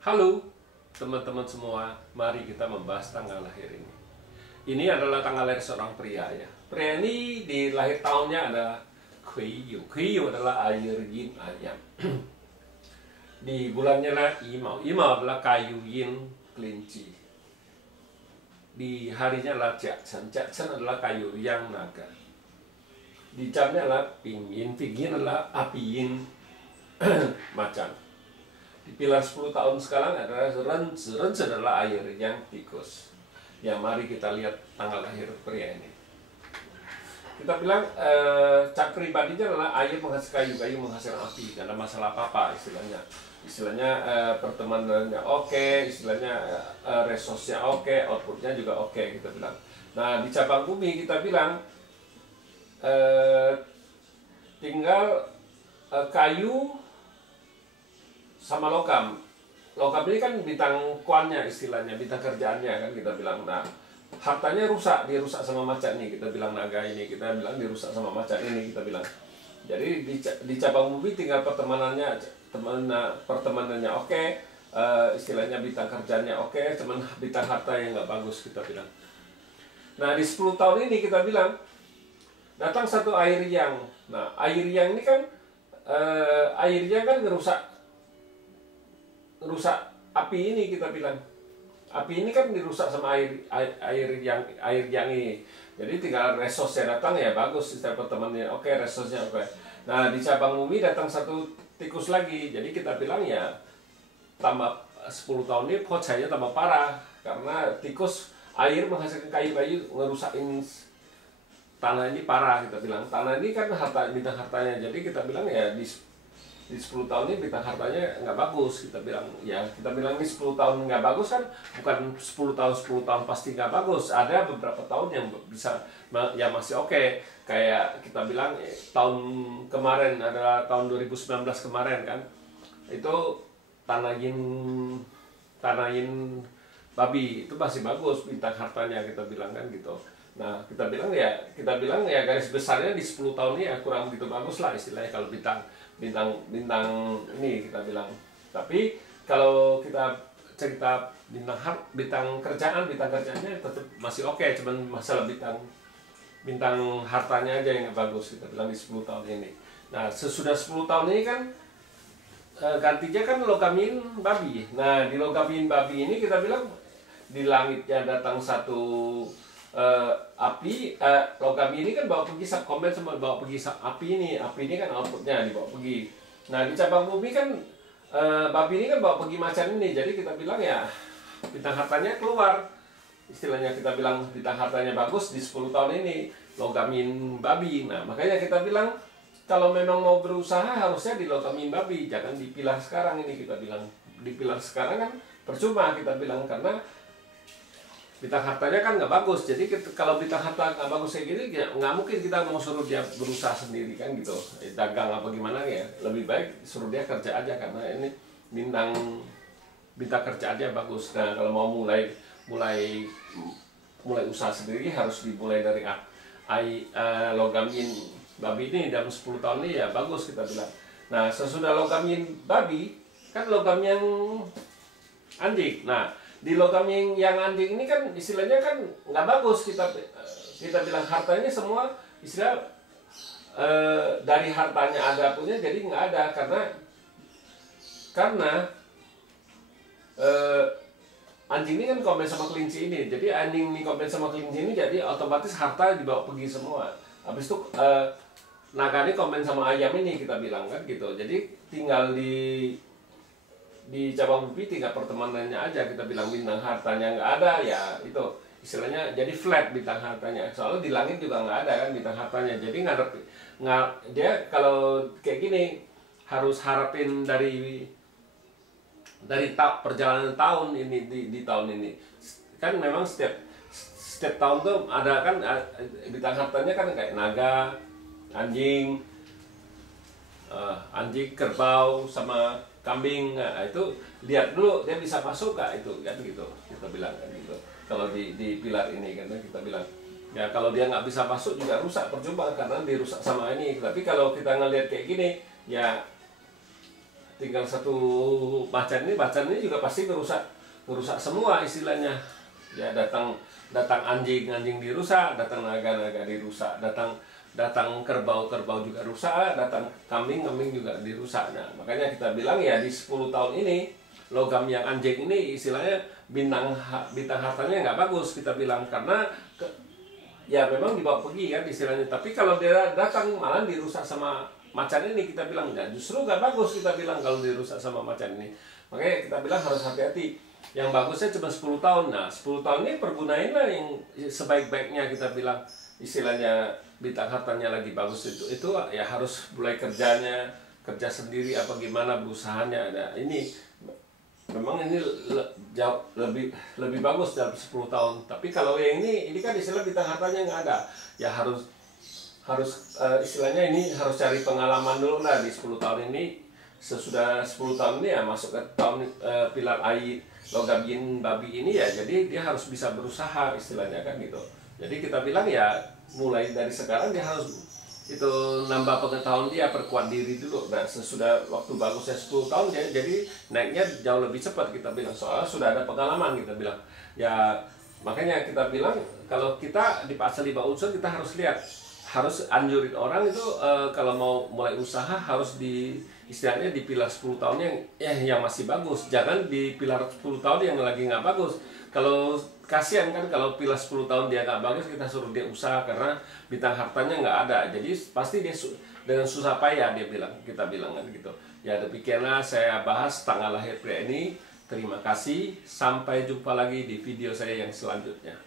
Halo teman-teman semua, mari kita membahas tanggal lahir ini. Ini adalah tanggal lahir seorang pria ya. Pria ini di lahir tahunnya ada Kuiyu. Kuiyu adalah air yin ayam. Di bulannya adalah Imau. Imau adalah kayu yin kelinci. Di harinya adalah Jiachen. Jiachen adalah kayu yang naga. Di jamnya adalah Pingyin. Pingyin adalah api yin macan. Di pilar 10 tahun sekarang adalah Renzi. Renzi adalah air yang tikus. Ya, mari kita lihat tanggal lahir pria ini. Kita bilang cat pribadinya adalah air menghasilkan kayu, kayu menghasilkan api. Tidak ada masalah apa-apa istilahnya. Istilahnya pertemanannya oke, istilahnya resource-nya oke, output-nya juga oke, kita bilang. Nah, di cabang bumi kita bilang tinggal kayu sama logam. Logam ini kan bintang kuannya istilahnya, bintang kerjaannya kan kita bilang. Nah, hartanya rusak, dirusak sama macan nih, kita bilang naga ini, kita bilang dirusak sama macan ini, kita bilang. Jadi di cabang bumi tinggal pertemanannya oke, istilahnya bintang kerjanya oke, cuman bintang harta yang nggak bagus, kita bilang. Nah, di 10 tahun ini kita bilang datang satu air yang. Nah, air yang ini kan airnya kan rusak api ini, kita bilang. Api ini kan dirusak sama air yang ini. Jadi tinggal resource-nya datang ya bagus, setiap temannya oke, resource-nya oke. Nah, di cabang bumi datang satu tikus lagi. Jadi kita bilang ya tambah 10 tahun ini pocahnya tambah parah karena tikus air menghasilkan kayu-kayu ngerusakin tanah ini parah, kita bilang. Tanah ini kan bintang hartanya. Jadi kita bilang ya di 10 tahun ini bintang hartanya nggak bagus, kita bilang. Ya, kita bilang ini 10 tahun nggak bagus kan bukan 10 tahun pasti nggak bagus. Ada beberapa tahun yang bisa ya masih oke. Kayak kita bilang tahun kemarin adalah tahun 2019 kemarin kan. Itu tanah yin babi itu masih bagus bintang hartanya, kita bilang kan gitu. Nah, kita bilang ya garis besarnya di 10 tahun ini ya kurang begitu bagus lah istilahnya kalau bintang ini kita bilang. Tapi kalau kita cerita bintang kerjaannya tetap masih oke, cuman masalah bintang hartanya aja yang bagus, kita bilang di 10 tahun ini. Nah, sesudah 10 tahun ini kan gantinya kan logamin babi. Nah, di logamin babi ini kita bilang di langitnya datang satu api. Logam ini kan bawa pergi subkomen sama bawa pergi api ini kan outputnya dibawa pergi. Nah, di cabang bumi kan babi ini kan bawa pergi macan ini. Jadi kita bilang ya bintang hartanya keluar, istilahnya kita bilang bintang hartanya bagus di 10 tahun ini logamin babi. Nah, makanya kita bilang kalau memang mau berusaha harusnya di logamin babi, jangan di pilar sekarang ini, kita bilang. Di pilar sekarang kan percuma, kita bilang, karena bintang hartanya kan nggak bagus. Jadi kalau bintang harta nggak bagus kayak gini ya nggak mungkin kita mau suruh dia berusaha sendiri kan gitu, dagang apa gimana ya. Lebih baik suruh dia kerja aja karena ini bintang kerja aja bagus. Nah, kalau mau mulai usaha sendiri harus dimulai dari logamin babi ini dalam 10 tahun ini ya bagus, kita bilang. Nah, sesudah logamin babi kan logam yang anjing. Nah, di logam yang anjing ini kan istilahnya kan nggak bagus, kita bilang hartanya semua istilah dari hartanya ada punya jadi nggak ada karena anjing ini kan komen sama kelinci ini. Jadi anjing ini komen sama kelinci ini jadi otomatis harta dibawa pergi semua. Habis itu naga ini komen sama ayam ini, kita bilang kan gitu. Jadi tinggal di cabang bumi tinggal pertemanannya aja, kita bilang. Bintang hartanya nggak ada ya itu istilahnya jadi flat bintang hartanya, soalnya di langit juga nggak ada kan bintang hartanya. Jadi dia kalau kayak gini harus harapin dari perjalanan tahun ini di tahun ini kan memang setiap tahun tuh ada kan bintang hartanya kan kayak naga, anjing, kerbau sama kambing. Nah, itu lihat dulu dia bisa masuk gak itu kan gitu, kita bilang kan gitu. Kalau di pilar ini kan kita bilang ya kalau dia nggak bisa masuk juga rusak, percuma karena dirusak sama ini. Tapi kalau kita ngelihat kayak gini ya tinggal satu macan ini juga pasti ngerusak semua istilahnya. Ya datang anjing dirusak, datang naga dirusak, datang kerbau juga rusak, datang kambing juga dirusak. Nah, makanya kita bilang ya di 10 tahun ini logam yang anjing ini istilahnya bintang hartanya nggak bagus kita bilang, karena ya memang dibawa pergi kan istilahnya. Tapi kalau dia datang malah dirusak sama macan ini, kita bilang ya justru nggak bagus kita bilang kalau dirusak sama macan ini. Makanya kita bilang harus hati-hati. Yang bagusnya cuma 10 tahun. Nah 10 tahun ini pergunainlah yang sebaik-baiknya kita bilang. Istilahnya bintang hartanya lagi bagus itu ya harus mulai kerja sendiri apa gimana berusahanya. Nah ini memang ini jauh lebih bagus dalam 10 tahun. Tapi kalau yang ini kan istilah bintang hartanya nggak ada. Ya harus istilahnya ini harus cari pengalaman dulu lah di 10 tahun ini. Sesudah 10 tahun ini ya masuk ke tahun pilar air logam yin babi ini ya, jadi dia harus bisa berusaha istilahnya kan gitu. Jadi kita bilang ya mulai dari sekarang dia harus itu nambah pengetahuan dia, perkuat diri dulu. Nah sesudah waktu bagusnya 10 tahun jadi naiknya jauh lebih cepat kita bilang, soalnya sudah ada pengalaman kita bilang. Ya makanya kita bilang kalau kita di pasal 5 unsur kita harus lihat, harus anjurin orang itu kalau mau mulai usaha harus di istilahnya di pilar 10 tahun yang masih bagus, jangan di pilar 10 tahun yang lagi nggak bagus. Kalau kasihan kan kalau pilar 10 tahun dia nggak bagus, kita suruh dia usaha karena bintang hartanya nggak ada, jadi pasti dia dengan susah payah kita bilang kan gitu. Ya demikianlah saya bahas tanggal lahir pria ini. Terima kasih, sampai jumpa lagi di video saya yang selanjutnya.